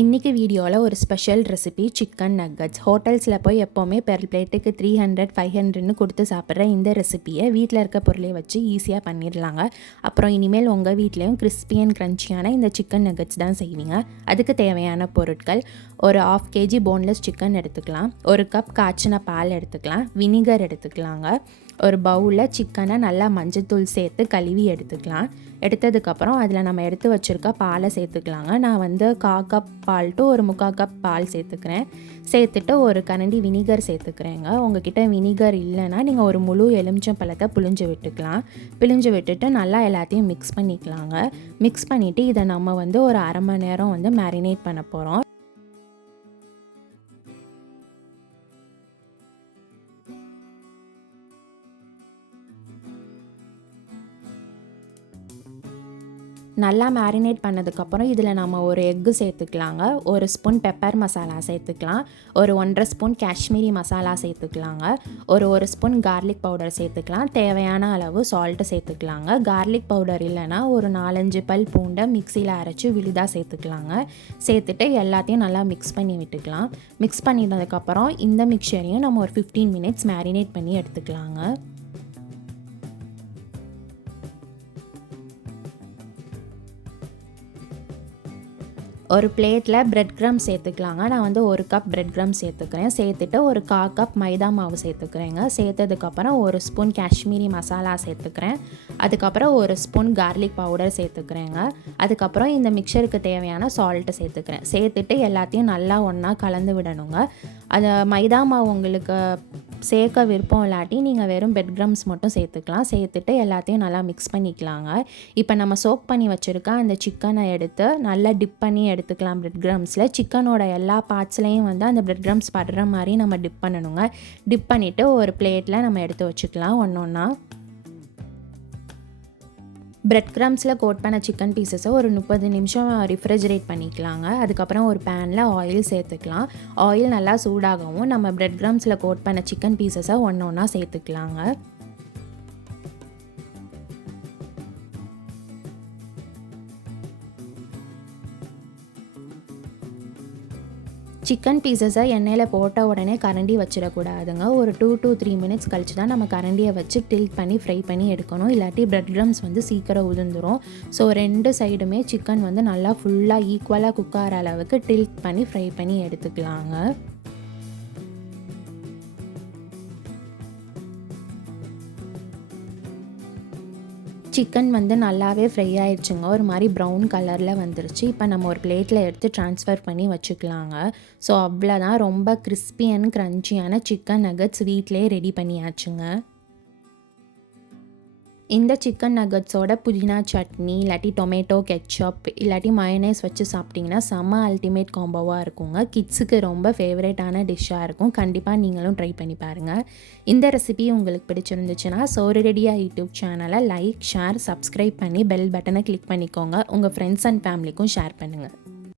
இன்றைக்கி வீடியோவில் ஒரு ஸ்பெஷல் ரெசிபி சிக்கன் நக்கட்ஸ். ஹோட்டல்ஸில் போய் எப்போவுமே பெர் பிளேட்டுக்கு 300-500ன்னு கொடுத்து சாப்பிட்ற இந்த ரெசிப்பியை வீட்டில் இருக்க பொருளை வச்சு ஈஸியாக பண்ணிடலாங்க. அப்புறம் இனிமேல் உங்கள் வீட்லேயும் கிறிஸ்பி அண்ட் க்ரன்ச்சியான இந்த சிக்கன் நக்கட்ஸ் தான் செய்வீங்க. அதுக்கு தேவையான பொருட்கள்: ஒரு 1/2 kg போன்லெஸ் சிக்கன் எடுத்துக்கலாம், 1 கப் காய்ச்சின பால் எடுத்துக்கலாம், வினிகர் எடுத்துக்கலாங்க. ஒரு பவுலில் சிக்கனை நல்லா மஞ்சத்தூள் சேர்த்து கழுவி எடுத்துக்கலாம். எடுத்ததுக்கப்புறம் அதில் நம்ம எடுத்து வச்சுருக்க பாலை சேர்த்துக்கலாங்க. நான் 1/4 கப் பால் டு 1/4 கப் பால் சேர்த்துக்கிறேன். சேர்த்துட்டு ஒரு கரண்டி வினிகர் சேர்த்துக்கிறேங்க. உங்ககிட்ட வினிகர் இல்லைன்னா நீங்கள் ஒரு முழு எலுமிச்சம்பழத்தை புழிஞ்சு விட்டுக்கலாம். பிழிஞ்சு விட்டுட்டு நல்லா எல்லாத்தையும் மிக்ஸ் பண்ணிக்கலாங்க. மிக்ஸ் பண்ணிவிட்டு இதை நம்ம ஒரு 1/2 மணி நேரம் மேரினேட் பண்ண போகிறோம். நல்லா மேரினேட் பண்ணதுக்கப்புறம் இதில் நம்ம ஒரு எக்கு சேர்த்துக்கலாங்க. 1 ஸ்பூன் பெப்பர் மசாலா சேர்த்துக்கலாம். ஒரு 1.5 ஸ்பூன் காஷ்மீரி மசாலா சேர்த்துக்கலாங்க. ஒரு ஸ்பூன் கார்லிக் பவுடர் சேர்த்துக்கலாம். தேவையான அளவு சால்ட்டு சேர்த்துக்கலாங்க. கார்லிக் பவுடர் இல்லைன்னா ஒரு 4-5 பல் பூண்டை மிக்சியில் அரைச்சி விழுதாக சேர்த்துக்கலாங்க. சேர்த்துட்டு எல்லாத்தையும் நல்லா மிக்ஸ் பண்ணி விட்டுக்கலாம். மிக்ஸ் பண்ணிட்டதுக்கப்புறம் இந்த மிக்சரையும் நம்ம ஒரு 15 மினிட்ஸ் மேரினேட் பண்ணி எடுத்துக்கலாங்க. ஒரு பிளேட்டில் பிரெட் க்ரம் சேர்த்துக்கலாங்க. நான் 1 கப் பிரெட் க்ரம் சேர்த்துக்கிறேன். சேர்த்துட்டு ஒரு 1/4 கப் மைதா மாவு சேர்த்துக்கிறேங்க. சேர்த்ததுக்கப்புறம் 1 ஸ்பூன் காஷ்மீரி மசாலா சேர்த்துக்கிறேன். அதுக்கப்புறம் 1 ஸ்பூன் கார்லிக் பவுடர் சேர்த்துக்கிறேங்க. அதுக்கப்புறம் இந்த மிக்சருக்கு தேவையான சால்ட்டு சேர்த்துக்கிறேன். சேர்த்துட்டு எல்லாத்தையும் நல்லா ஒன்றா கலந்து விடணுங்க. அதை மைதா மாவு உங்களுக்கு சேர்க்க விருப்பம் இல்லாட்டி நீங்கள் வெறும் பிரெட் க்ரம்ஸ் மட்டும் சேர்த்துக்கலாம். சேர்த்துட்டு எல்லாத்தையும் நல்லா மிக்ஸ் பண்ணிக்கலாங்க. இப்போ நம்ம சோக் பண்ணி வச்சுருக்க அந்த சிக்கனை எடுத்து நல்லா டிப் பண்ணி எடுத்துக்கலாம். பிரெட் க்ரம்ஸில் சிக்கனோட எல்லா பார்ட்ஸ்லேயும் அந்த பிரெட் க்ரம்ஸ் படுற மாதிரி நம்ம டிப் பண்ணணுங்க. டிப் பண்ணிவிட்டு ஒரு பிளேட்டில் நம்ம எடுத்து வச்சுக்கலாம் ஒன்றா. பிரெட் க்ரம்ஸில் கோட் பண்ண சிக்கன் பீசஸை ஒரு 30 நிமிஷம் ரெஃப்ரிஜரேட் பண்ணிக்கலாங்க. அதுக்கப்புறம் ஒரு பேனில் ஆயில் சேர்த்துக்கலாம். ஆயில் நல்லா சூடாகவும் நம்ம பிரெட் க்ரம்ஸில் கோட் பண்ண சிக்கன் பீசஸை ஒன்றா சேர்த்துக்கலாங்க. சிக்கன் பீசஸை எண்ணெயில் போட்ட உடனே கரண்டி வச்சிடக்கூடாதுங்க. ஒரு 2 to 3 மினிட்ஸ் கழிச்சு தான் நம்ம கரண்டியை வச்சு டில்ட் பண்ணி ஃப்ரை பண்ணி எடுக்கணும். இல்லாட்டி பிரெட் க்ரம்ஸ் சீக்கிரம் உதிர்ந்துடும். ஸோ 2 சைடுமே சிக்கன் நல்லா ஃபுல்லாக ஈக்குவலாக குக் ஆகிற அளவுக்கு டில்ட் பண்ணி ஃப்ரை பண்ணி எடுத்துக்கலாங்க. சிக்கன் நல்லாவே ஃப்ரை ஆயிடுச்சுங்க. ஒரு மாதிரி ப்ரௌன் கலரில் வந்துருச்சு. இப்போ நம்ம ஒரு பிளேட்டில் எடுத்து ட்ரான்ஸ்ஃபர் பண்ணி வச்சுக்கலாங்க. ஸோ அவ்வளோதான், ரொம்ப கிறிஸ்பி அண்ட் க்ரன்ச்சியான சிக்கன் நக்கட்ஸ் வீட்டிலே ரெடி பண்ணியாச்சுங்க. இந்த சிக்கன் நக்கட்ஸோட புதினா சட்னி இல்லாட்டி டொமேட்டோ கெட்சப் இல்லாட்டி மயோனைஸ் வச்சு சாப்பிட்டிங்கன்னா செம்ம அல்டிமேட் காம்போவாக இருக்குங்க. கிட்ஸுக்கு ரொம்ப ஃபேவரேட்டான டிஷ்ஷாக இருக்கும். கண்டிப்பாக நீங்களும் ட்ரை பண்ணி பாருங்கள். இந்த ரெசிபி உங்களுக்கு பிடிச்சிருந்துச்சுன்னா Sooru-Ready-ah யூடியூப் சேனலை லைக், ஷேர், சப்ஸ்கிரைப் பண்ணி பெல் பட்டனை கிளிக் பண்ணிக்கோங்க. உங்கள் ஃப்ரெண்ட்ஸ் அண்ட் ஃபேமிலிக்கும் ஷேர் பண்ணுங்கள்.